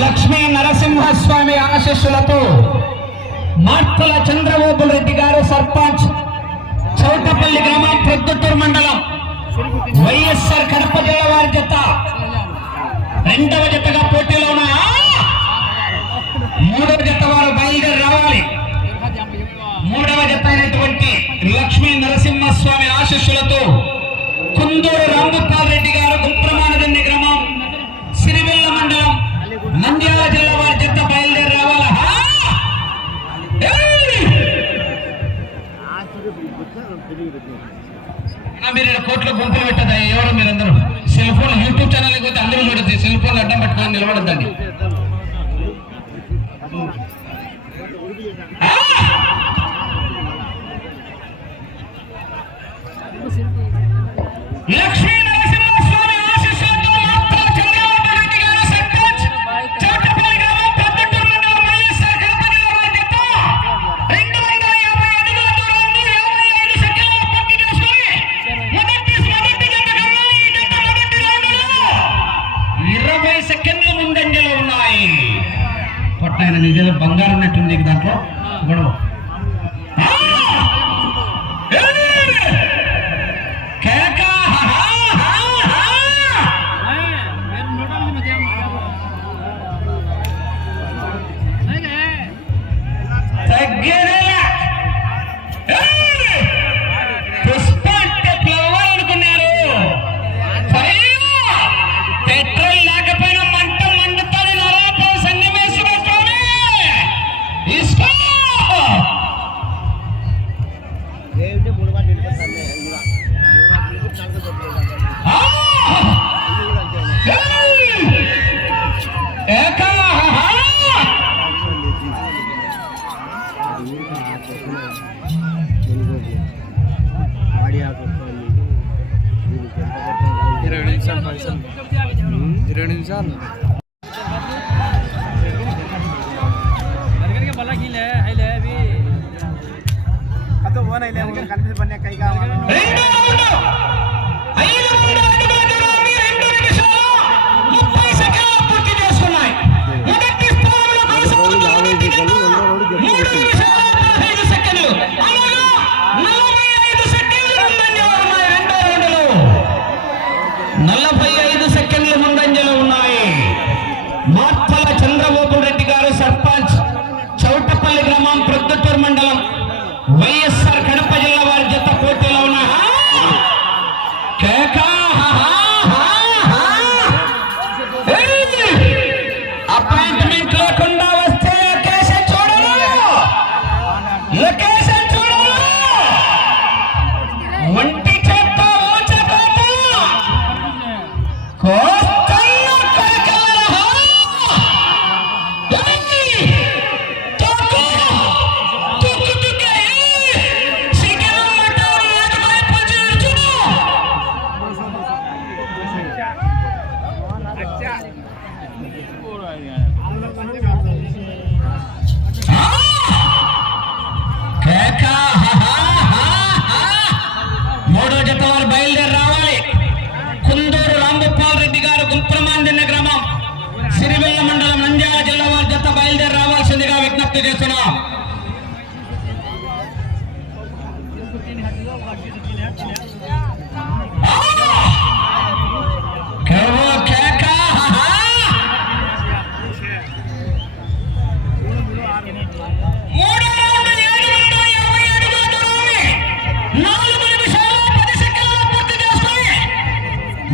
లక్ష్మీ నరసింహస్వామి ఆశీస్సులతో మార్తల చంద్రబాబు రెడ్డి గారు సర్పంచ్ చౌటపల్లి గ్రామం ప్రొద్దుటూరు మండలం వైఎస్ఆర్ కడప జిల్లా వారి జత రెండవ జతగా పోటీలో ఉన్న మూడవ జత వారు బయలుదేరి రావాలి. మూడవ జత అయినటువంటి లక్ష్మీ నరసింహస్వామి ఆశీస్సులతో కుందూరు రాంగోపాల్ రెడ్డి గారు గుంప్రమానదండి గ్రామం సిరివెల్ల మండలం నంద్యాల జిల్లా వారి జత బయలుదేరి రావాలా. మీరు కోట్లు గుంపులు పెట్టదా ఎవరు మీరందరూ సెల్ ఫోన్ యూట్యూబ్ ఛానల్ పోతే అందరూ చూడద్దు. సెల్ ఫోన్ అడ్డం పెట్టుకొని నిలబడద్దండి. లక్ష్మీ నరసింహస్వామి ఆశీస్సులతో మార్తల చంద్రబాబు రెడ్డి గారు సర్పంచ్ చౌటపల్లి గ్రామం ప్రొద్దుటూరు మండలం వైఎస్ఆర్ కడప జిల్లా వారి జత 250 అడుగుల దూరాన్ని 55 సెకండ్లలో పూర్తి చేసుకొని మొదటి జత కన్నా ఈ జత మొదటి రౌండ్లో 20 సెకండ్ల ముందంజలో ఉన్నాయి. పట్టాయన నిజంగా బంగారం ఉన్నట్టుంది దాంట్లో గొడవ. పెట్రోల్ లేకపోయినా మంట మండుతుంది. నరాపో సంగమేశ్వర స్వామి ఇస్కో మార్తల చంద్రబాబు రెడ్డి గారు సర్పంచ్ చౌటపల్లి గ్రామం ప్రొద్దుటూరు మండలం వైఎస్ఆర్ కడప జిల్లా వారి జత పోటీలో ఉన్న అపాయింట్మెంట్ లేకుండా వస్తే లొకేషన్ చూడరు. లొకేషన్ చూడరు. ఒంటి చేత ఊచకోత మూడో జత వారు బయలుదేరి రావాలి. కుందూరు రాంగోపాల్ రెడ్డి గారు గుంప్రమాందిన్న గ్రామం సిరివెల్ల మండలం నంద్యాల జిల్లా వారి జత బయలుదేరి రావాల్సిందిగా విజ్ఞప్తి చేస్తున్నాం.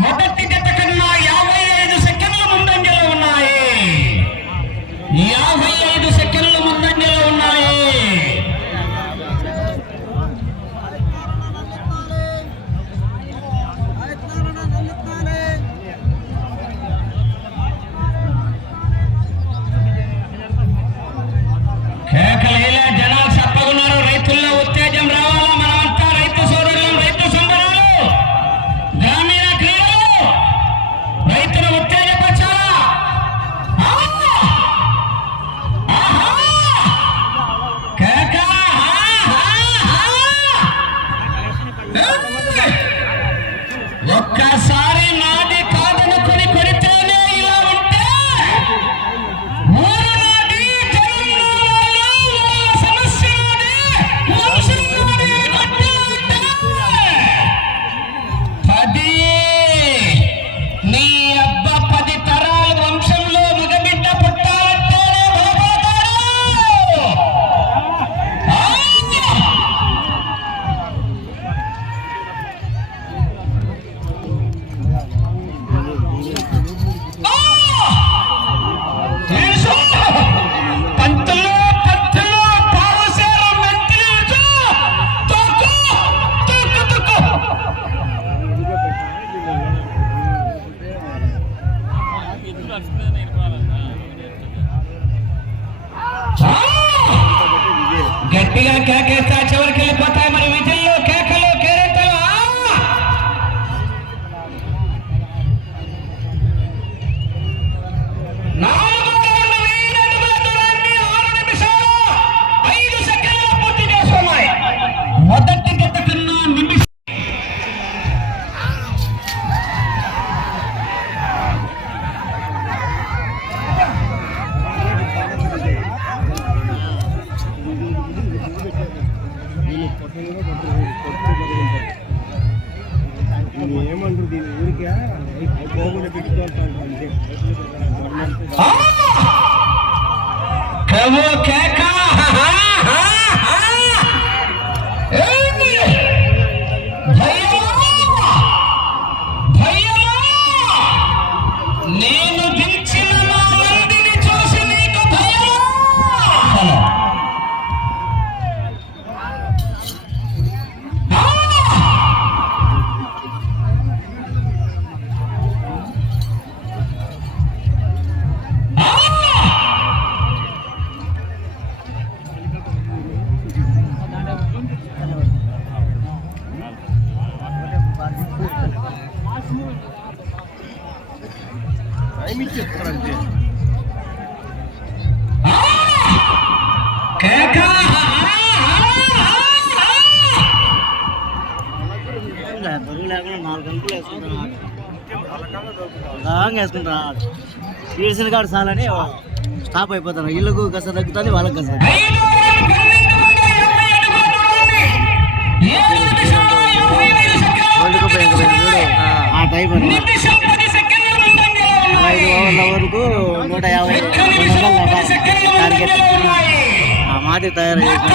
మొదటి జత కన్నా 55 సెకండ్ల ముందంజలో ఉన్నాయి. 55 సెకండ్ల ముందంజలో ఉన్నాయి. కేకేస్తా చివరికి వెళ్ళిపోతాయి మరి విజయంలో కేకలు కేరింతలు. మొదటి గత కన్నా నిమిషం ఏమంటారు దీని ఊరికే పోకుండా పెట్టుకోవాలి. నేను దించిన నా నందిని చూసి నీకు భయమా? టైం ఇచ్చేస్తారంటే బరువు లేకుండా 4 గంటలు వేసుకుంటున్నాడు. ఈడ్సిన కాడు చాలని స్టాప్ అయిపోతాను. ఇళ్ళకు గస తగ్గుతుంది, వాళ్ళకి గస ఆ టైం అన్నమాట. 5 ఓవర్ల వరకు 150 టార్గెట్ ఆ మాట తయారు చేసిన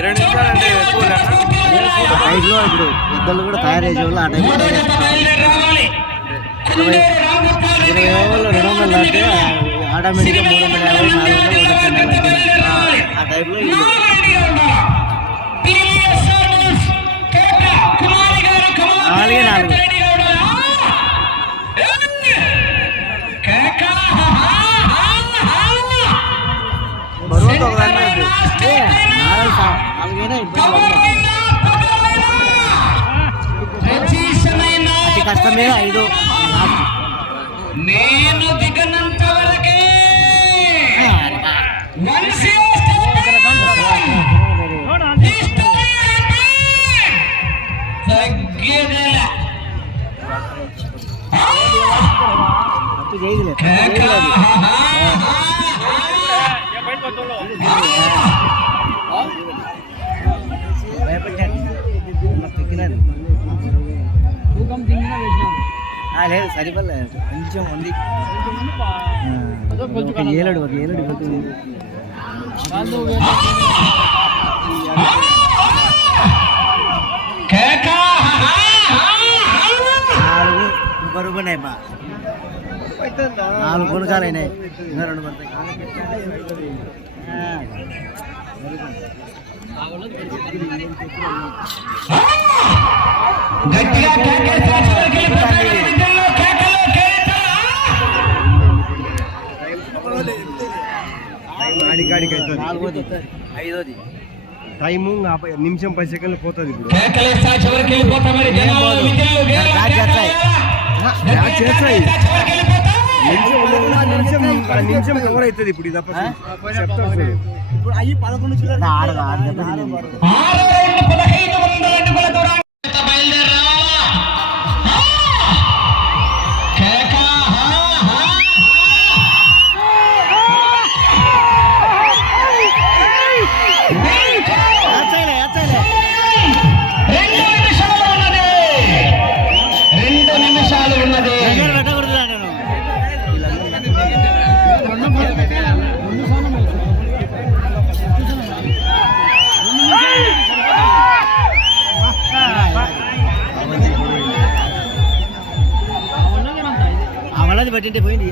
2 నిమిషాలంటే ఎక్కువ ఆ టైంలో ఇప్పుడు పెద్దలు కూడా తయారు చేసేవాళ్ళు. ఆ టైంలో 20 ఓవర్లు 200 దాటితే ఆటోమేటిక్గా 350, 400 ఆ టైంలో ఇల్లు 4 బరువుతో ఒకదాన్ని అతి కష్టమే 5 లాస్ట్. నేను దిగనంత వరకే తప్పు చేయలేదు. లేదు సరిపడలేదు, కొంచెం ఉంది. ఒక ఏలుడు పోతుంది. 4 బరువున్నాయి బా, 4 కొనుకాలు అయినాయి. ఇంకా 2 పడతాయి. ఆడికాడికి అవుతుంది. 4వ, 5వది టైము 1 నిమిషం 10 సెకండ్లు పోతుంది. ఇప్పుడు చేస్తాయి నిమిషం కవర్ అవుతుంది. ఇప్పుడు ఇది చెప్తాను. ఇప్పుడు అయ్యి 11 అవలది పెట్టింటే పోయింది.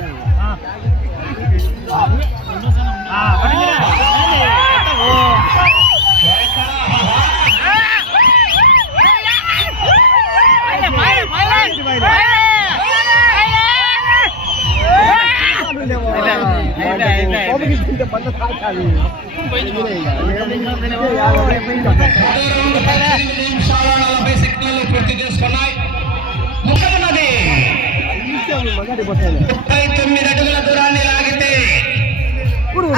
సెకండ్లలో పూర్తి చేసుకున్నాయి. ముఖ్యమైనది 39 అడుగుల దూరాన్ని లాగితే ఇప్పుడు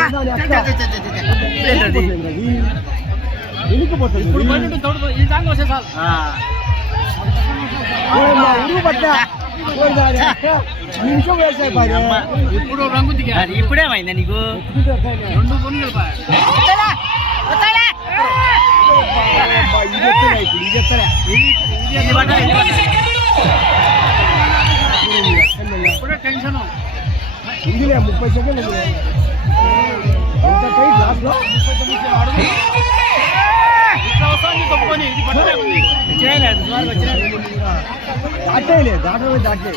రంగు ఇప్పుడేమైందా నీకు 2 కొనుగోలు ఇప్పుడే టెన్షన్ 30 సెకండ్లు దాటే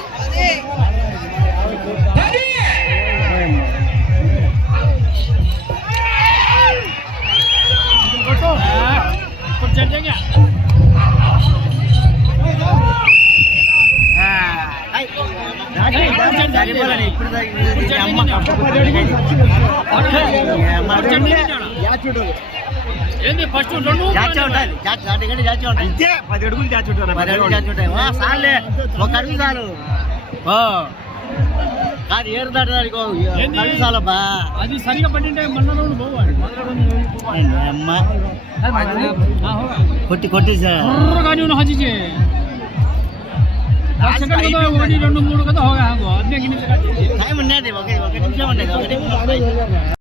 ఏంది ఫస్ట్ 2 జాచే ఉంటాయి. జాచే ఉంటాయి. 10 అడుగులు జాచి ఉంటారు. 10 అడుగులు జాచి ఉంటాయి. సార్లే ఒక అడుగు చాలు. కాదు ఏరు దాటడానికి అడుగు చాలబ్బా. అది సరిగా పట్టింటే అమ్మ కొట్టి సార్ టైం ఉన్నది. ఒక నిమిషం ఉండేది.